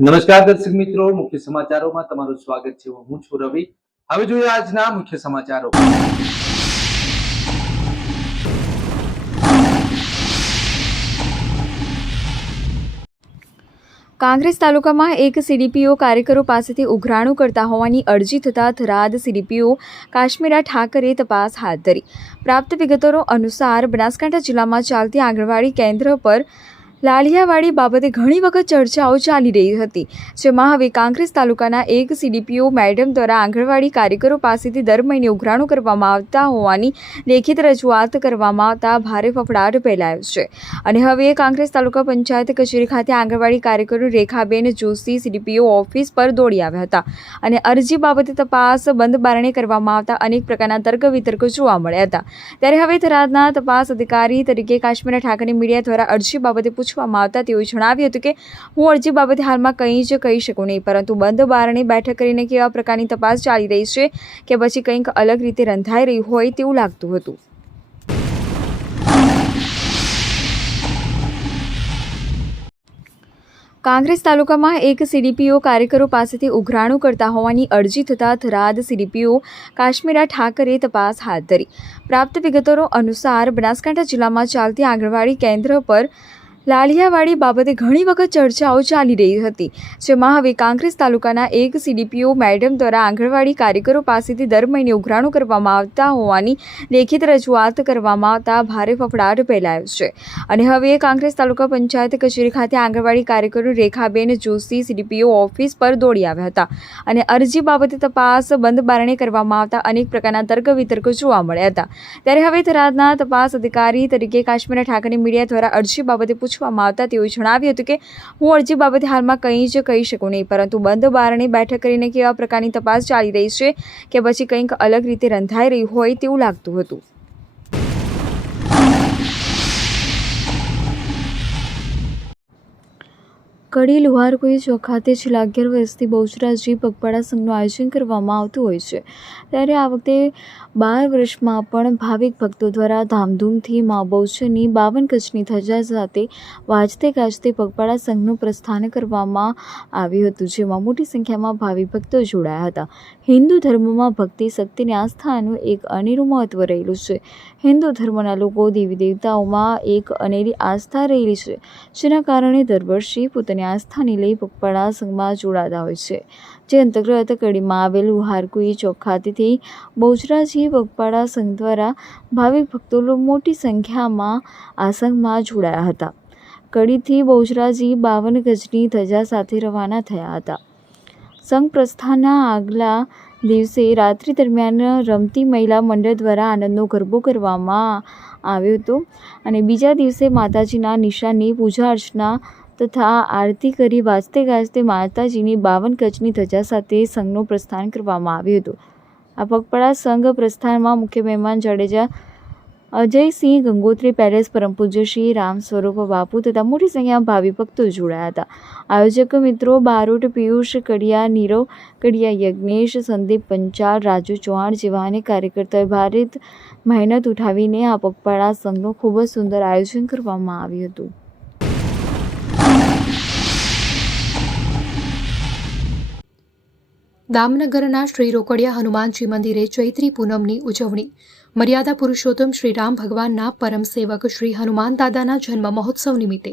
નમસ્કાર દર્શક મિત્રો, મુખ્ય સમાચારોમાં તમારું સ્વાગત છે. હું છું રવિ. હવે જોઈએ આજના મુખ્ય સમાચારો. કાંગ્રેસ તાલુકામાં એક સીડીપીઓ કાર્યકરો પાસેથી ઉઘરાણું કરતા હોવાની અરજી થતા થરાદ સીડીપીઓ કાશ્મીરા ઠાકરે તપાસ હાથ ધરી. પ્રાપ્ત વિગતો અનુસાર બનાસકાંઠા જિલ્લામાં ચાલતી આંગણવાડી કેન્દ્ર પર લાલિયાવાડી બાબતે ઘણી વખત ચર્ચાઓ ચાલી રહી હતી, જેમાં હવે કાંગ્રેસ તાલુકાના એક સીડીપીઓ મેડમ દ્વારા આંગણવાડી કાર્યકરો પાસેથી દર મહિને ઉઘરાણું કરવામાં આવતા હોવાની લેખિત રજૂઆત કરવામાં આવતા ભારે ફફડાટ ફેલાયો છે. અને હવે કાંગ્રેસ તાલુકા પંચાયત કચેરી ખાતે આંગણવાડી કાર્યકરો રેખાબેન જોશી સીડીપીઓ ઓફિસ પર દોડી આવ્યા હતા અને અરજી બાબતે તપાસ બંધ બારણે કરવામાં આવતા અનેક પ્રકારના તર્ક વિતર્કો જોવા મળ્યા હતા. ત્યારે હવે થરાદના તપાસ અધિકારી તરીકે કાશ્મીરા ઠાકરે મીડિયા દ્વારા અરજી બાબતે પૂછવામાં આવતા તેઓએ જણાવ્યું હતું કે હું અરજી બાબતે હાલમાં કંઈ જ કહી શકું નહીં, પરંતુ બંધ બારણે બેઠક કરીને કેવા પ્રકારની તપાસ ચાલી રહી છે કે પછી કંઈક અલગ રીતે રંધાઈ રહી હોય તેવું લાગતું હતું. કાંગ્રેસ તાલુકામાં એક સીડીપીઓ કાર્યકરો પાસેથી ઉઘરાણું કરતા હોવાની અરજી થતા થરાદ સીડીપીઓ કાશ્મીરા ઠાકરે તપાસ હાથ ધરી. પ્રાપ્ત વિગતો અનુસાર બનાસકાંઠા જિલ્લામાં ચાલતી આંગણવાડી કેન્દ્ર પર લાલિયાવાડી બાબતે ઘણી વખત ચર્ચાઓ ચાલી રહી હતી, જેમાં હવે કાંગ્રેસ તાલુકાના એક સીડીપીઓ મેડમ દ્વારા આંગણવાડી કાર્યકરો પાસેથી દર મહિને ઉઘરાણું કરવામાં આવતા હોવાની લેખિત રજૂઆત કરવામાં આવતા ભારે ફફડાટ ફેલાયો છે. અને હવે કાંગ્રેસ તાલુકા પંચાયત કચેરી ખાતે આંગણવાડી કાર્યકરો રેખાબેન જોશી સીડીપીઓ ઓફિસ પર દોડી આવ્યા હતા અને અરજી બાબતે તપાસ બંધ બારણે કરવામાં આવતા અનેક પ્રકારના તર્ક વિતર્કો જોવા મળ્યા હતા. ત્યારે હવે થરાદના તપાસ અધિકારી તરીકે કાશ્મીરા ઠાકરે મીડિયા દ્વારા અરજી બાબતે પૂછવામાં આવતા તેઓએ જણાવ્યું હતું કે હું અરજી બાબતે હાલમાં કંઈ જ કહી શકું નહીં, પરંતુ બંધ બારણે બેઠક કરીને કેવા પ્રકારની તપાસ ચાલી રહી છે કે પછી કંઈક અલગ રીતે રંધાઈ રહી હોય તેવું લાગતું હતું. કડી લુહારકોઈ ચોક ખાતે છેલ્લા 11 વર્ષથી બહુચરાજી પગપાળા સંઘનું આયોજન કરવામાં આવતું હોય છે. ત્યારે આ વખતે 12 વર્ષમાં પણ ભાવિક ભક્તો દ્વારા ધામધૂમથી મા બહુચરની 52 ગજની ધજા સાથે વાજતે ગાજતે પગપાળા સંઘનું પ્રસ્થાન કરવામાં આવ્યું હતું, જેમાં મોટી સંખ્યામાં ભાવિક ભક્તો જોડાયા હતા. હિન્દુ ધર્મમાં ભક્તિ શક્તિની આસ્થાનું એક અનેરું મહત્વ રહેલું છે. હિન્દુ ધર્મના લોકો દેવી દેવતાઓમાં એક અનેરી આસ્થા રહેલી છે, જેના કારણે દર વર્ષે પોતાની આસ્થાને લઈ પગપાળા સંઘમાં જોડાતા હોય છે. જે અંતર્ગત કડીમાં આવેલ લુહારકોઈ ચોક ખાતેથી બહુચરાજી પગપાળા સંઘ દ્વારા ભાવિક ભક્તો મોટી સંખ્યામાં આ સંઘમાં જોડાયા હતા. કડીથી બહુચરાજી 52 ગજની ધજા સાથે રવાના થયા હતા. સંઘ પ્રસ્થાનના આગલા દિવસે રાત્રિ દરમિયાન રમતી મહિલા મંડળ દ્વારા આનંદનો ગરબો કરવામાં આવ્યો હતો અને બીજા દિવસે માતાજીના નિશાનની પૂજા અર્ચના તથા આરતી કરી વાજતે ગાજતે માતાજીની 52 ગજની ધજા સાથે સંઘનું પ્રસ્થાન કરવામાં આવ્યું હતું. આ પગપાળા સંઘ પ્રસ્થાનમાં મુખ્ય મહેમાન જાડેજા અજયસિંહ ગંગોત્રી પેલેસ પરમ પૂજ્ય શ્રી રામ સ્વરૂપ બાપુ તથા મોટી સંખ્યામાં ભાવિ ભક્તો જોડાયા હતા. આયોજક મિત્રો બારોટ પિયુષ કડિયા, નીરવ કડિયા, યજ્ઞેશ, સંદીપ પંચાલ, રાજુ ચૌહાણ જેવા અનેક કાર્યકર્તાઓએ ભારે મહેનત ઉઠાવીને આ પગપાળા સંઘનું ખૂબ જ સુંદર આયોજન કરવામાં આવ્યું હતું. દામનગરના શ્રી રોકડિયા હનુમાનજી મંદિરે ચૈત્રી પૂનમની ઉજવણી. મર્યાદા પુરુષોત્તમ શ્રી રામ ભગવાનના પરમ સેવક શ્રી હનુમાન દાદાના જન્મ મહોત્સવ નિમિત્તે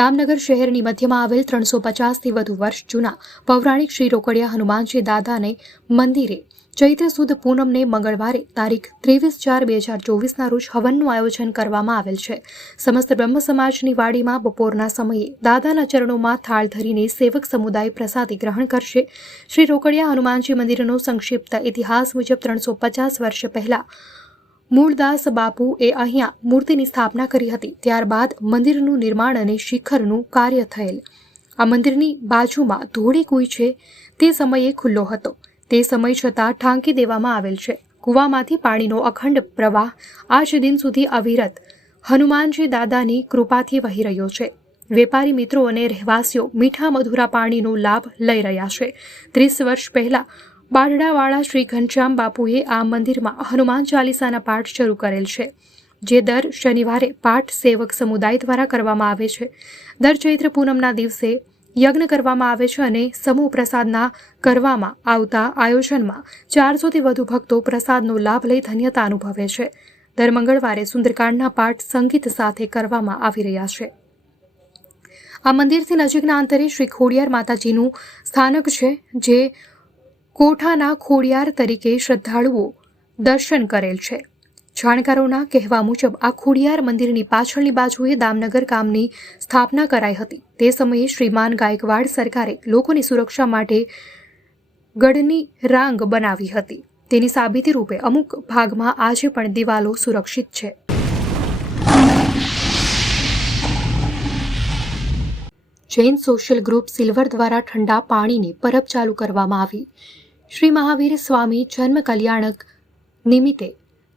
દામનગર શહેરની મધ્યમાં આવેલ 350થી વધુ વર્ષ જૂના પૌરાણિક શ્રી રોકડિયા હનુમાનજી દાદાને મંદિરે ચૈત્ર સુદ પૂનમને મંગળવારે તારીખ 23/4/2024ના રોજ હવનનું આયોજન કરવામાં આવેલ છે. સમસ્ત બ્રહ્મ સમાજની વાડીમાં બપોરના સમયે દાદાના ચરણોમાં થાળ ધરીને સેવક સમુદાય પ્રસાદી ગ્રહણ કરશે. શ્રી રોકડિયા હનુમાનજી મંદિરનો સંક્ષિપ્ત ઇતિહાસ મુજબ 350 વર્ષ પહેલા મૂળદાસ બાપુએ અહીંયા મૂર્તિની સ્થાપના કરી હતી. ત્યારબાદ મંદિરનું નિર્માણ અને શિખરનું કાર્ય થયેલ. આ મંદિરની બાજુમાં ધોળી કુઈ છે, તે સમયે ખુલ્લો હતો. તે સમય છતાં ઢાંકી દેવામાં આવેલ છે. કૂવામાંથી પાણીનો અખંડ પ્રવાહ આજ દિન સુધી અવિરત હનુમાનજી દાદાની કૃપાથી વહી રહ્યો છે. વેપારી મિત્રો અને રહેવાસીઓ મીઠા મધુરા પાણીનો લાભ લઈ રહ્યા છે. 30 વર્ષ પહેલા બારડાવાળા શ્રી ઘનશ્યામ બાપુએ આ મંદિરમાં હનુમાન ચાલીસાના પાઠ શરૂ કરેલ છે, જે દર શનિવારે પાઠ સેવક સમુદાય દ્વારા કરવામાં આવે છે. દર ચૈત્ર પૂનમના દિવસે યજ્ઞ કરવામાં આવે છે અને સમૂહ પ્રસાદના કરવામાં આવતા આયોજનમાં 400થી વધુ ભક્તો પ્રસાદનો લાભ લઈ ધન્યતા અનુભવે છે. દર મંગળવારે સુંદરકાંડના પાઠ સંગીત સાથે કરવામાં આવી રહ્યા છે. આ મંદિરથી નજીકના અંતરે શ્રી ખોડિયાર માતાજીનું સ્થાનક છે, જે કોઠાના ખોડિયાર તરીકે શ્રદ્ધાળુઓ દર્શન કરેલ છે. જાણકારોના કહેવા મુજબ આ ખોડિયાર મંદિરની પાછળની બાજુએ દામનગર ગામની સ્થાપના કરાઈ હતી. તે સમયે શ્રીમાન ગાયકવાડ સરકારે લોકોની સુરક્ષા માટે ગઢની રાંગ બનાવી હતી. તેની સાબિતી રૂપે અમુક ભાગમાં આજે પણ દિવાલો સુરક્ષિત છે. જૈન સોશિયલ ગ્રુપ સિલ્વર દ્વારા ઠંડા પાણીની પરબ ચાલુ કરવામાં આવી. શ્રી મહાવીર સ્વામી જન્મ કલ્યાણક નિમિત્તે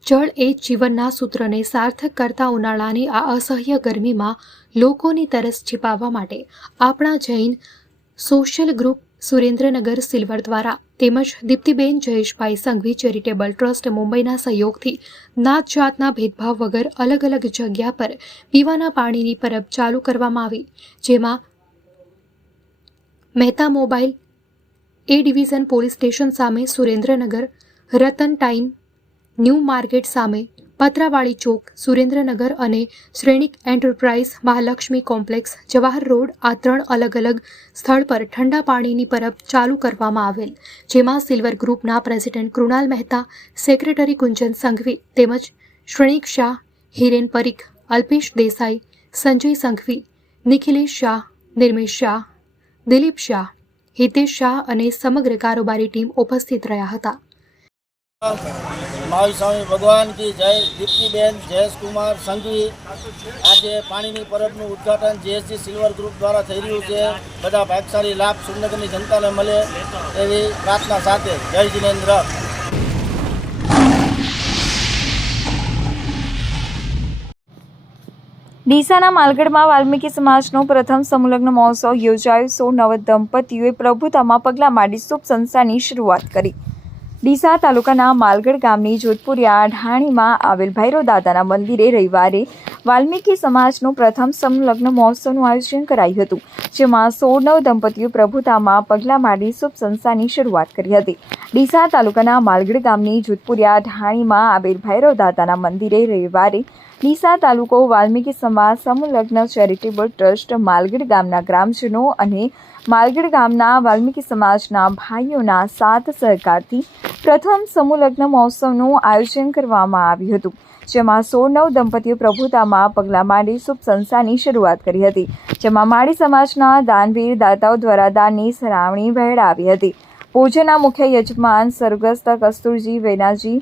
જળ એ જીવનના સૂત્રને સાર્થક કરતા ઉનાળાની આ અસહ્ય ગરમીમાં લોકોની તરસ छिपाવવા માટે આપણા Jain social group Surendranagar silver દ્વારા તેમજ દીપ્તિબેન જયેશભાઈ સંઘવી ચેરિટેબલ ટ્રસ્ટ મુંબઈના સહયોગથી નાત જાતના ભેદભાવ વગર અલગ અલગ જગ્યા પર પીવાના પાણીની પરબ ચાલુ કરવામાં આવી, જેમાં Mehta mobile A division police station સામે Surendranagar, Ratan time new market સામે પતરાવાળી ચોક સુરેન્દ્રનગર અને Shrenik enterprise Mahalaxmi complex Jawahar road આ 3 અલગ અલગ સ્થળ પર ઠંડા પાણીની પરબ ચાલુ કરવામાં આવેલ, જેમાં સિલ્વર ગ્રુપના પ્રેસિડેન્ટ કૃણાલ મહેતા, સેક્રેટરી કુંજન સંઘવી તેમજ શ્રેણિક શાહ, હિરેન પરીખ, અલ્પેશ દેસાઈ, સંજય સંઘવી, નિખિલેશ શાહ, નિર્મેશ શાહ, દિલીપ શાહ, હિતેશ શાહ અને સમગ્ર કારોબારી ટીમ ઉપસ્થિત રહ્યા હતા. મહાવીર સ્વામી ભગવાન કી જય. દીપ્તિબેન જયેશ કુમાર સંઘવી. આજે પાણીની પરબનું ઉદ્ઘાટન જીએસજી સિલ્વર ગ્રુપ દ્વારા થઈ રહ્યું છે. બધા ભાગશાળી લાભ સુરનગરની જનતાને મળે એવી પ્રાર્થના સાથે જય જિનેન્દ્ર. ડીસાના માલગઢમાં વાલ્મીકી સમાજનો પ્રથમ સમૂહલગ્ન મહોત્સવ યોજાયો. 16 નવદંપતીઓએ પ્રભુતામાં પગલાં માંડી શુભ સંસ્થાની શરૂઆત કરી. ડીસા તાલુકાના માલગઢ ગામની જોધપુરિયા ઢાણીમાં આવેલ ભૈરવ દાદાના મંદિરે રવિવારે વાલ્મીકી સમાજનો પ્રથમ સમૂહલગ્ન મહોત્સવનું આયોજન કરાયું હતું, જેમાં 16 નવદંપતીઓ પ્રભુતામાં પગલાં માંડી શુભ સંસ્થાની શરૂઆત કરી હતી. ડીસા તાલુકાના માલગઢ ગામની જોધપુરિયા ઢાણીમાં આવેલ ભૈરવ દાદાના મંદિરે રવિવારે ડીસા તાલુકો વાલ્મીકી સમાજ સમૂહલગ્ન ચેરિટેબલ ટ્રસ્ટ માલગઢ ગામના ગ્રામજનો અને માલગઢ ગામના વાલ્મીકી સમાજના ભાઈઓના સાથ સહકારથી પ્રથમ સમૂહલગ્ન મહોત્સવનું આયોજન કરવામાં આવ્યું હતું, જેમાં 16 નવદંપતીઓ પ્રભુતામાં પગલાં માંડી શુભ સંસ્થાની શરૂઆત કરી હતી, જેમાં માળી સમાજના દાનવીર દાતાઓ દ્વારા દાનની સરાવણી વહેરાવી હતી. પૂજનના મુખ્ય યજમાન સ્વર્ગસ્થ કસ્તુરજી વેનાજી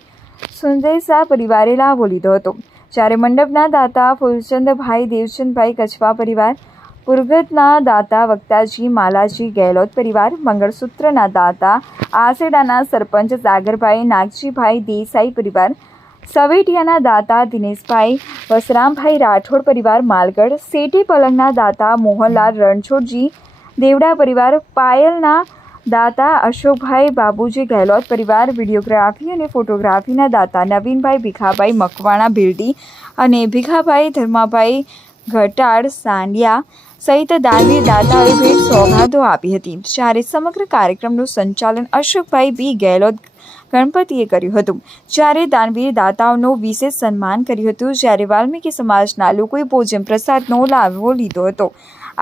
સુંદેસા પરિવારે લાભો લીધો હતો, જ્યારે મંડપના દાતા ફૂલચંદભાઈ દેવચંદભાઈ કચ્છવા પરિવાર, પુરગતના દાતા વક્તાજી માલાજી ગેહલોત પરિવાર, મંગળસૂત્રના દાતા આસેડાના સરપંચ સાગરભાઈ નાગજીભાઈ દેસાઈ પરિવાર, સવેટિયાના દાતા દિનેશભાઈ વસરામભાઈ રાઠોડ પરિવાર માલગઢ, સેઠી પલંગના દાતા મોહનલાલ રણછોડજી દેવડા પરિવાર, પાયલના દાતા અશોકભાઈ બાબુજી ગેહલોત પરિવાર, વિડીયોગ્રાફી અને ફોટોગ્રાફીના દાતા નવીનભાઈ ભીખાભાઈ મકવાણા ભીલડી અને ભીખાભાઈ ધર્માભાઈ ઘટાડ સાંડિયા સહિત દાનવીર દાતાઓએ ભેટ સોગાદો આપી હતી, જ્યારે સમગ્ર કાર્યક્રમનું સંચાલન અશોકભાઈ બી ગેહલોત ગણપતિએ કર્યું હતું, જ્યારે દાનવીર દાતાઓનું વિશેષ સન્માન કર્યું હતું, જ્યારે વાલ્મીકી સમાજના લોકોએ ભોજન પ્રસાદનો લાભો લીધો હતો.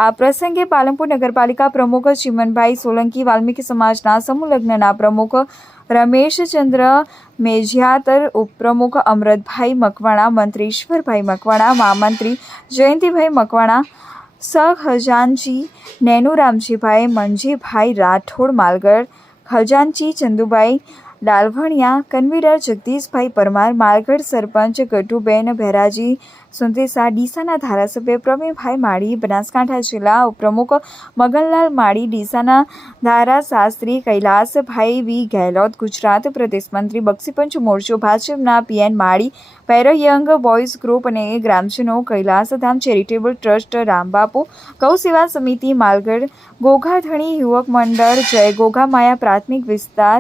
આ પ્રસંગે પાલનપુર નગરપાલિકા પ્રમુખ ચિમનભાઈ સોલંકી, વાલ્મીકી સમાજના સમૂહલગ્નના પ્રમુખ રમેશચંદ્ર મેજિયાતર, ઉપપ્રમુખ અમરતભાઈ મકવાણા, મંત્રી ઈશ્વરભાઈ મકવાણા, મહામંત્રી જયંતિભાઈ મકવાણા, ખજાનચી નેનુરામજીભાઈ મનજીભાઈ રાઠોડ માલગઢ, ખજાનચી ચંદુભાઈ ડાલભણિયા, કન્વીનર જગદીશભાઈ પરમાર માલગઢ, સરપંચ ગઢુબેન ભેરાજી સુંદેસા, ડીસાના ધારાસભ્ય પ્રવીણભાઈ માળી, બનાસકાંઠા જિલ્લા ઉપપ્રમુખ મગનલાલ માળી, ડીસાના ધારાશાસ્ત્રી કૈલાસભાઈ વી ગેહલોત, ગુજરાત પ્રદેશ મંત્રી બક્ષીપંચ મોરચો ભાજપના પીએન માળી, ભૈરવ યંગ બોયઝ ગ્રુપ અને ગ્રામજનો, કૈલાસધામ ચેરિટેબલ ટ્રસ્ટ રામબાપુ ગૌ સેવા સમિતિ માલગઢ, ગોગાધણી યુવક મંડળ, જય ગોગામાયા પ્રાથમિક વિસ્તાર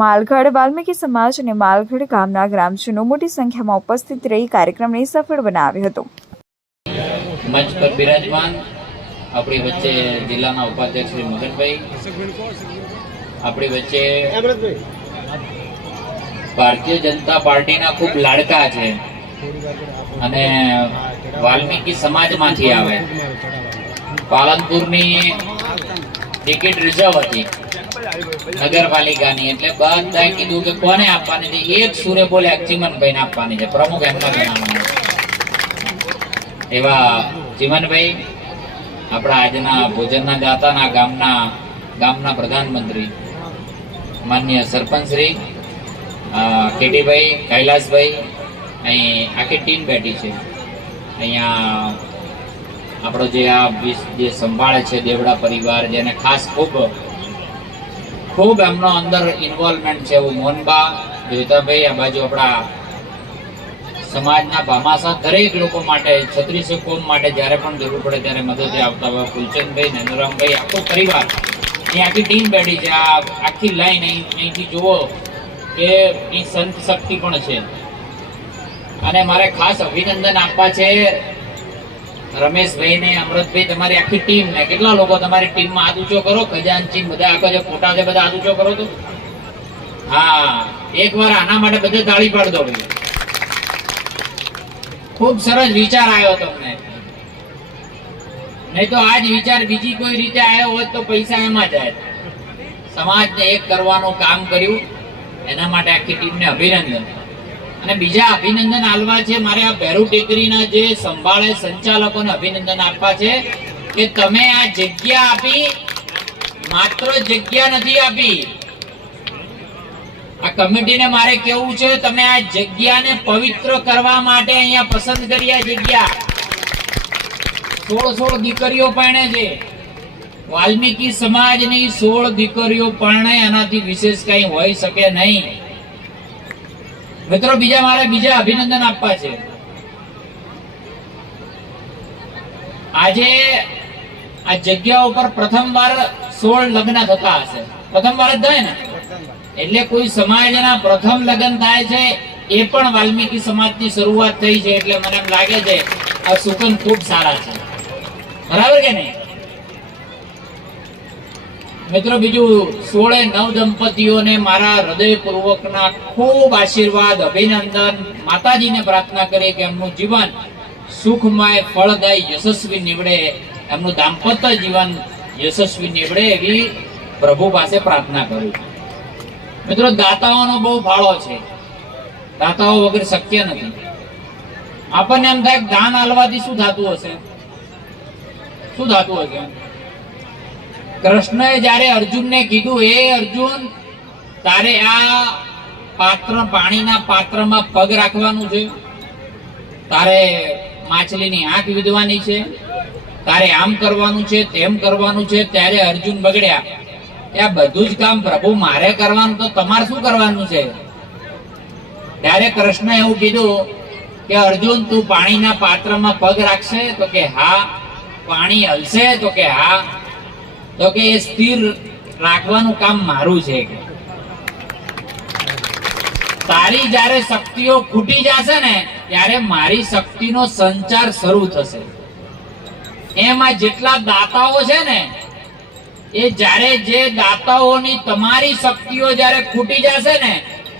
માલગઢ, વાલ્મીકી સમાજ અને માલગઢ ગામના ગ્રામજનો મોટી સંખ્યામાં ઉપસ્થિત રહી કાર્યક્રમને સફળ બનાવ્યો હતો. મંચ પર બિરાજમાન આપણી વચ્ચે જિલ્લાના ઉપાધ્યક્ષ શ્રી મગનભાઈ, આપણી વચ્ચે ભારતીય જનતા પાર્ટીના ખૂબ લાડકા છે અને વાલ્મીકી સમાજમાંથી આવે. પાલનપુરની ટિકિટ રિઝર્વ હતી નગરપાલિકાની, એટલે બધાએ કીધું કે કોને આપવાની છે. એક સુરે બોલ્યા ચીમનભાઈ ને આપવાની છે, પ્રમુખ એમના બનાવવાના. એવા ચીમનભાઈ આપણા આજના ભોજનના દાતાના ગામના પ્રધાનમંત્રી માન્ય સરપંચ શ્રી કેટીભાઈ, કૈલાસભાઈ, અહીં આખી ટીમ બેઠી છે. અહીંયા આપણો જે સંભાળે છે દેવડા પરિવાર, જેને ખાસ ખૂબ એમનો અંદર ઇન્વોલ્વમેન્ટ છે, એવું મોહનબા, જોઈતાભાઈ, આ બાજુ આપણા સમાજના ભામાસા દરેક લોકો માટે, 36 કોમ માટે જ્યારે પણ જરૂર પડે ત્યારે મદદે આવતા હોય. ફૂલચંદભાઈ, નંદુરામભાઈ, આખો પરિવાર, અહીં આખી ટીમ બેઠી છે. આ આખી લાઈન અહીંથી જુઓ કે અહીં સંત શક્તિ પણ છે. અને મારે ખાસ અભિનંદન આપવા છે રમેશભાઈ ને, અમૃતભાઈ, તમારી આખી ટીમ ને. કેટલા લોકો તમારી ટીમમાં હાથ ઊંચો કરો, ખજાનચી બધા આખો જે ફોટા છે બધા હાથ ઊંચો કરો તો. હા, એકવાર આના માટે બધે તાળી પાડ દો. ખૂબ સરસ વિચાર આવ્યો તમને. નહીં તો આજ વિચાર બીજી કોઈ રીતે આવ્યો હોત તો પૈસા એમાં જાય. સમાજને એક કરવાનું કામ કર્યું, એના માટે આખી ટીમને અભિનંદન. અને બીજા અભિનંદન આલવા છે મારે આ ભેરુ ટેકરીના જે સંભાળે સંચાલકોને અભિનંદન આપવા છે કે તમે આ જગ્યા આપી, માત્ર જગ્યા નથી આપી. આ કમિટીને મારે કેવું છે, તમે આ જગ્યાને પવિત્ર કરવા માટે અહીંયા પસંદ કરી. આ જગ્યા 16 દીકરીઓ પરણે છે. વાલ્મીકી સમાજની 16 દીકરીઓ પરણે, એનાથી વિશેષ કઈ હોઈ શકે નહીં. મિત્રો, મારે બીજા અભિનંદન આપવા છે. આજે આ જગ્યા ઉપર પ્રથમવાર 16 લગ્ન થતા હશે. પ્રથમવાર જ થાય ને, એટલે કોઈ સમાજના પ્રથમ લગ્ન થાય છે, એ પણ વાલ્મીકી સમાજની શરૂઆત થઈ છે. એટલે મને એમ લાગે છે આ સુકન ખૂબ સારા છે. બરાબર કે નહીં મિત્રો? બીજું 16 નવદંપતીઓને મારા હૃદયપૂર્વકના ખૂબ આશીર્વાદ, અભિનંદન. માતાજીને પ્રાર્થના કરી કે એમનું જીવન સુખમય, ફળદાયી, યશસ્વી નીવડે, એમનું દાંપત્ય જીવન યશસ્વી નીવડે એવી પ્રભુ પાસે પ્રાર્થના કરું. મિત્રો, દાતાઓનો બહુ ફાળો છે. દાતાઓ વગર શક્ય નથી. આપણને એમ થાય દાન આલવાથી શું થતું હશે, શું થતું હશે? કૃષ્ણએ જયારે અર્જુનને કીધું, એ અર્જુન, તારે આ પાણીના પાત્રમાં પગ રાખવાનું છે, તારે માછલીની આંખ વિધવાની છે, તારે આમ કરવાનું છે, તેમ કરવાનું છે. ત્યારે અર્જુન બગડ્યા કે આ બધું જ કામ પ્રભુ મારે કરવાનું, તો તમારે શું કરવાનું છે? ત્યારે કૃષ્ણ એવું કીધું કે અર્જુન, તું પાણીના પાત્રમાં પગ રાખશે? તો કે હા. પાણી હલશે? તો કે હા. તો કે એ સ્થિર રાખવાનું કામ મારું છે. તારી જ્યારે શક્તિઓ ખૂટી જશે ને, ત્યારે મારી શક્તિનો સંચાર શરૂ થશે. એમાં જેટલા દાતાઓ છે ને, એ જ્યારે જે દાતાઓની તમારી શક્તિઓ જ્યારે ખૂટી જશે ને,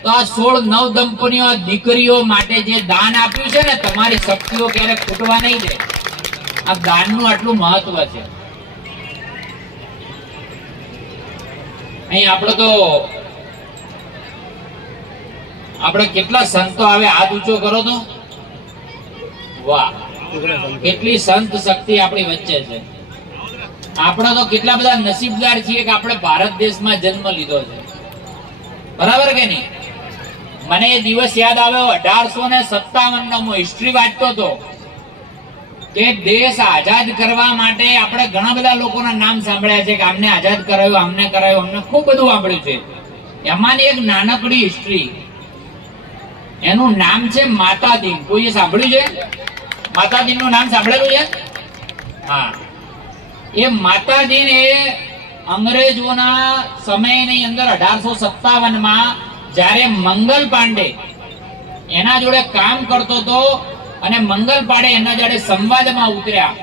તો આ 16 નવદંપતીઓ દીકરીઓ માટે જે દાન આપ્યું છે ને, તમારી શક્તિઓ ક્યારે ખૂટવા નહીં દે. આ દાનનું આટલું મહત્વ છે. અહીં આપણે કેટલા સંતો આવે, હાથ ઊંચો કરો તો. વાહ, કેટલી સંત શક્તિ આપણી વચ્ચે છે. આપણે તો કેટલા બધા નસીબદાર છીએ કે આપણે ભારત દેશમાં જન્મ લીધો છે. બરાબર કે નહીં? મને એ દિવસ યાદ આવ્યો 1857 હું હિસ્ટ્રી વાંચતો હતો કે દેશ આઝાદ કરવા માટે આપણે ઘણા બધા લોકોના નામ સાંભળ્યા છે કે આમને આઝાદ કરાયો, આમને કરાયો, અમને ખૂબ બધું સાંભળ્યું છે. એમાંની એક નાનકડી હિસ્ટ્રી, એનું નામ છે માતાદીન. કોઈએ સાંભળ્યું છે? માતાદીનનું નામ સાંભળેલું છે? હા. એ માતાદીન એ અંગ્રેજોના સમયની અંદર 1857માં જ્યારે મંગલ પાંડે એના જોડે કામ કરતો હતો અને મંગલ પાંડે એના જોડે સંવાદમાં ઉતર્યા,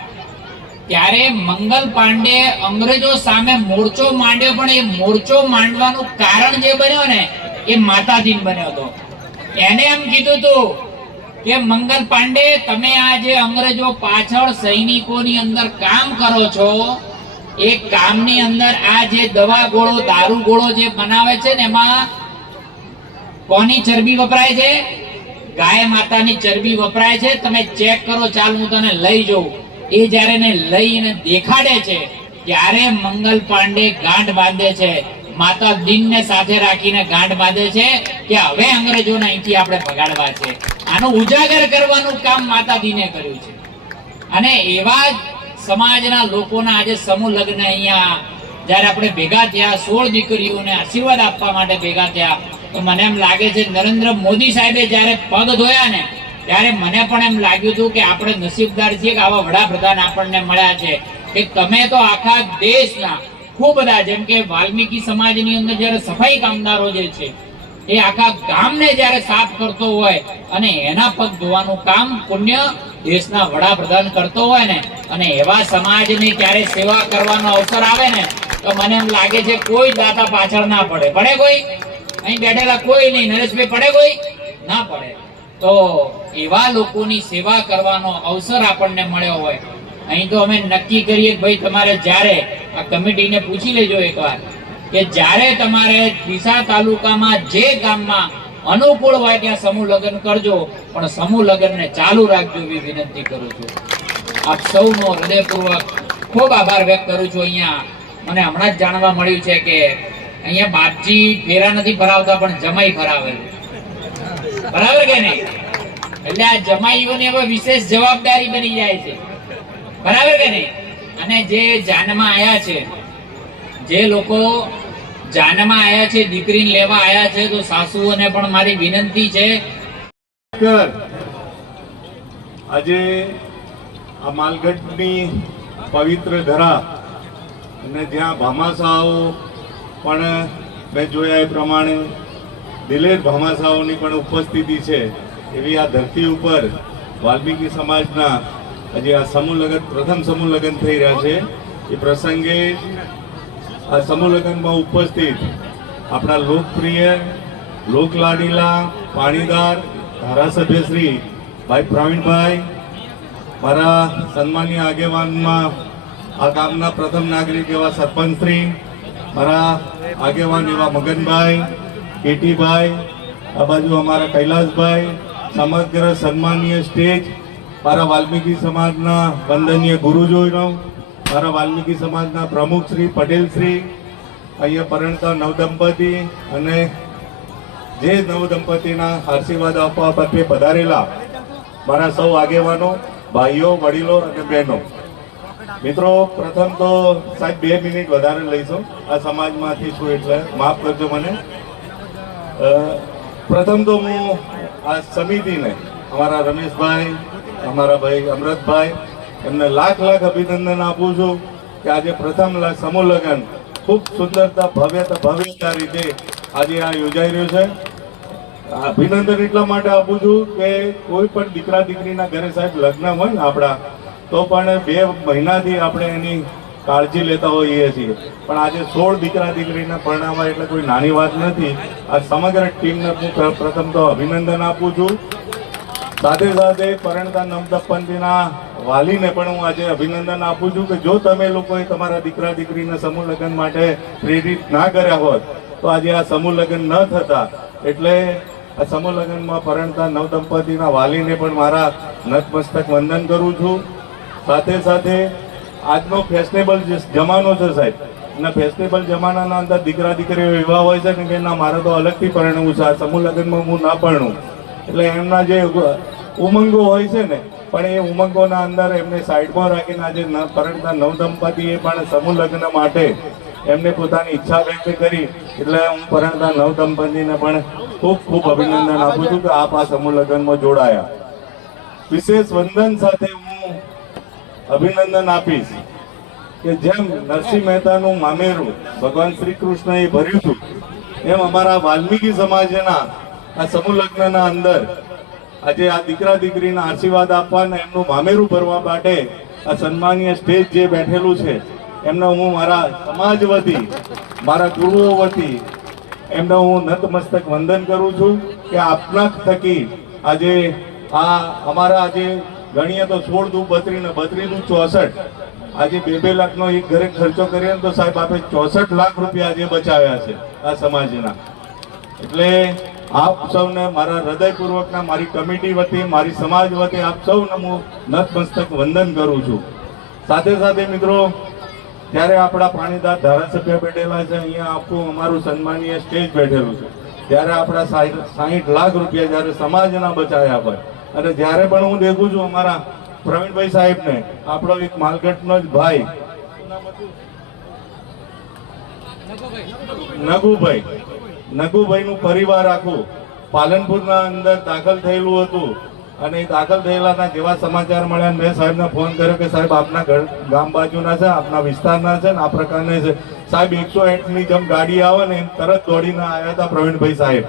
ત્યારે મંગલ પાંડે અંગ્રેજો સામે મોરચો માંડ્યો, પણ એ મોરચો માંડવાનું કારણ જે બન્યો ને એ માતાજી બન્યો હતો. એને એમ કીધું હતું કે મંગલ પાંડે, તમે આ જે અંગ્રેજો પાછળ સૈનિકોની અંદર કામ કરો છો, એ કામની અંદર આ જે દવા ગોળો, દારૂ ગોળો જે બનાવે છે ને, એમાં કોની ચરબી વપરાય છે? ગાય માતાની ચરબી વપરાય છે. તમે ચેક કરો, ચાલ હું તને લઈ જાઉં. એ જયારે એને લઈને દેખાડે છે ત્યારે મંગલ પાંડે ગાંઠ બાંધે છે, માતા દીનને સાથે રાખીને ગાંઠ બાંધે છે કે હવે અંગ્રેજોને અહીંથી આપણે ભગાડવા છે. આનું ઉજાગર કરવાનું કામ માતા દીને કર્યું છે. અને એવા જ સમાજના લોકોના આજે સમૂહ લગ્ન અહીંયા જયારે આપણે ભેગા થયા, 16 દીકરીઓને આશીર્વાદ આપવા માટે ભેગા થયા, તો મને એમ લાગે છે નરેન્દ્ર મોદી સાહેબે જયારે પગ ધોયા ને ત્યારે મને પણ એમ લાગ્યું હતું કે આપણે નસીબદાર છીએ કે આવા વડાપ્રધાન આપણને મળ્યા છે. કે તમે તો આખા દેશના ખૂબ બધા, જેમ કે વાલ્મીકી સમાજની અંદર જયારે સફાઈ કામદારો જે છે એ આખા ગામને જયારે સાફ કરતો હોય અને એના પગ ધોવાનું કામ પુણ્ય દેશના વડાપ્રધાન કરતો હોય ને, અને એવા સમાજની ક્યારે સેવા કરવાનો અવસર આવે ને, તો મને એમ લાગે છે કોઈ દાતા પાછળ ના પડે. પડે કોઈ? અહીં બેઠેલા કોઈ નહીં. નરેશભાઈ, પડે કોઈ? ના પડે. તો એવા લોકોની સેવા કરવાનો અવસર આપણને મળ્યો હોય. અહીં તો અમે નક્કી કરીએ કે ભાઈ તમારે જ્યારે આ કમિટીને પૂછી લેજો એકવાર કે જ્યારે તમારે ડીસા તાલુકામાં જે ગામમાં અનુકૂળ હોય ત્યાં સમૂહ લગ્ન કરજો, પણ સમૂહ લગ્નને ચાલુ રાખજો એવી વિનંતી કરું છું. આપ સૌનો હૃદયપૂર્વક ખૂબ આભાર વ્યક્ત કરું છું. અહીંયા મને હમણાં જ જાણવા મળ્યું છે કે અહીંયા બાપજી ફેરા નથી ફરાવતા પણ જમાઈ ફરાવે છે. બરાબર કે નહીં? એટલે આ જમાઈઓની હવે વિશેષ જવાબદારી બની જાય છે. બરાબર કે નહીં? અને જે જાનમાં આયા છે, જે લોકો જાનમાં આયા છે, દીકરીને લેવા આયા છે, તો સાસુઓને પણ મારી વિનંતી છે. આજે આ માલગઢની પવિત્ર ધરા અને જ્યાં ભામાશાઓ પણ મેં જોયા એ પ્રમાણે દિલેર ભામાશાઓની પણ ઉપસ્થિતિ છે, એવી આ ધરતી ઉપર વાલ્મીકી સમાજના આજે આ સમૂહ લગ્ન, પ્રથમ સમૂહ લગ્ન થઈ રહ્યા છે. એ પ્રસંગે આ સમૂહ લગ્નમાં ઉપસ્થિત આપણા લોકપ્રિય, લોકલાડીલા, પાણીદાર ધારાસભ્ય શ્રી ભાઈ પ્રવીણભાઈ, મારા સન્માનીય આગેવાનમાં આ ગામના પ્રથમ નાગરિક એવા સરપંચ શ્રી, મારા આગેવાન એવા મગનભાઈ, કેટીભાઈ, આ બાજુ અમારા કૈલાસભાઈ, સમગ્ર સન્માનીય સ્ટેજ, મારા વાલ્મીકી સમાજના વંદનીય ગુરુજોનો, મારા વાલ્મીકી સમાજના પ્રમુખ શ્રી, પટેલ શ્રી, અહીંયા પરણતા નવદંપતિ અને જે નવદંપતિના આશીર્વાદ આપવા માટે પધારેલા મારા સૌ આગેવાનો, ભાઈઓ, વડીલો અને બહેનો. મિત્રો, પ્રથમ તો સાહેબ 2 મિનિટ વધારે લઈશું. આ સમાજમાંથી છું એટલે માફ કરજો મને. પ્રથમ તો હું આ સમિતિને, અમારા રમેશભાઈ, અમારા ભાઈ અમૃતભાઈ, એમને લાખ લાખ અભિનંદન આપું છું કે આજે પ્રથમ સમૂહ લગ્ન ખૂબ સુંદરતા, ભવ્યતા રીતે આજે આ યોજાઈ રહ્યું છે. અભિનંદન એટલા માટે આપું છું કે કોઈ પણ દીકરા દીકરીના ઘરે સાહેબ લગ્ન હોય ને આપણા, તો પણ 2 મહિનાથી આપણે એની કાળજી લેતા હોઈએ છીએ, પણ આજે 16 દીકરા દીકરીને પરણાવવા એટલે કોઈ નાની વાત નથી. આ સમગ્ર ટીમને હું પ્રથમ તો અભિનંદન આપું છું. સાથે સાથે પરણતા નવદંપતિના વાલીને પણ હું આજે અભિનંદન આપું છું કે જો તમે લોકોએ તમારા દીકરા દીકરીના સમૂહ લગ્ન માટે પ્રેરિત ના કર્યા હોત તો આજે આ સમૂહ લગ્ન ન થતા. એટલે આ સમૂહ લગ્નમાં પરણતા નવદંપતિના વાલીને પણ મારા નતમસ્તક વંદન કરું છું. સાથે સાથે આજનો ફેશનેબલ જમાનો છે સાહેબ, અને ફેશનેબલ જમાનાના અંદર દીકરા દીકરીઓ એવા હોય છે ને કે ના, મારે તો અલગથી પરણવું છે, આ સમૂહ લગ્નમાં હું ના પરણું. એટલે એમના જે ઉમંગો હોય છે ને, પણ એ ઉમંગોના અંદર એમને સાઈડમાં રાખીને આજે પરણતા નવદંપતિએ પણ સમૂહ લગ્ન માટે એમને પોતાની ઈચ્છા વ્યક્ત કરી. એટલે હું પરણતા નવદંપતિને પણ ખૂબ ખૂબ અભિનંદન આપું છું કે આપ આ સમૂહ લગ્નમાં જોડાયા. વિશેષ વંદન સાથે હું અભિનંદન આપીશ કે જેમ નરસિંહ મહેતાનું મામેરું ભગવાન શ્રી કૃષ્ણએ ભર્યું હતું, એમ અમારા વાલ્મીકી સમાજના આ સમૂહ લગ્નના અંદર આજે આ દીકરા દીકરીના આશીર્વાદ આપવાના, એમનું મામેરું ભરવા માટે આ સન્માનીય સ્ટેજ જે બેઠેલું છે એમને હું મારા સમાજ વતી, મારા ગુરુઓ વતી એમને હું નતમસ્તક વંદન કરું છું કે આપના થકી આજે આ અમારા આજે ગણીએ તો 16 દુ 32 ને 32 દુ 64 આજે 2-2 લાખનો એક ઘરે ખર્ચો કરીએ ને તો સાહેબ આપે 64 લાખ રૂપિયા આજે બચાવ્યા છે આ સમાજના. એટલે આપ સૌને મારા હૃદયપૂર્વકના, મારી કમિટી વતી, મારી સમાજ વતી આપ સૌને હું નતમસ્તક વંદન કરું છું. સાથે સાથે મિત્રો, ત્યારે આપણા પાણીદાર ધારાસભ્ય બેઠેલા છે, અહીંયા આખું અમારું સન્માનીય સ્ટેજ બેઠેલું છે, ત્યારે આપણા 60 લાખ રૂપિયા જ્યારે સમાજના બચાવ્યા હોય, અને જ્યારે પણ હું દેખું છું અમારા પ્રવીણભાઈ સાહેબને, આપણો એક માલગઢનો જ ભાઈ નગુભાઈનું પરિવાર આખું પાલનપુરના અંદર દાખલ થયેલું હતું, અને દાખલ થયેલાના જેવા સમાચાર મળ્યા, મેં સાહેબને ફોન કર્યો કે સાહેબ આપના ગામ બાજુના છે, આપના વિસ્તારના છે ને આ પ્રકારના છે. સાહેબ 108ની જેમ ગાડી આવે ને એમ તરત દોડીને આવ્યા હતા પ્રવીણભાઈ સાહેબ.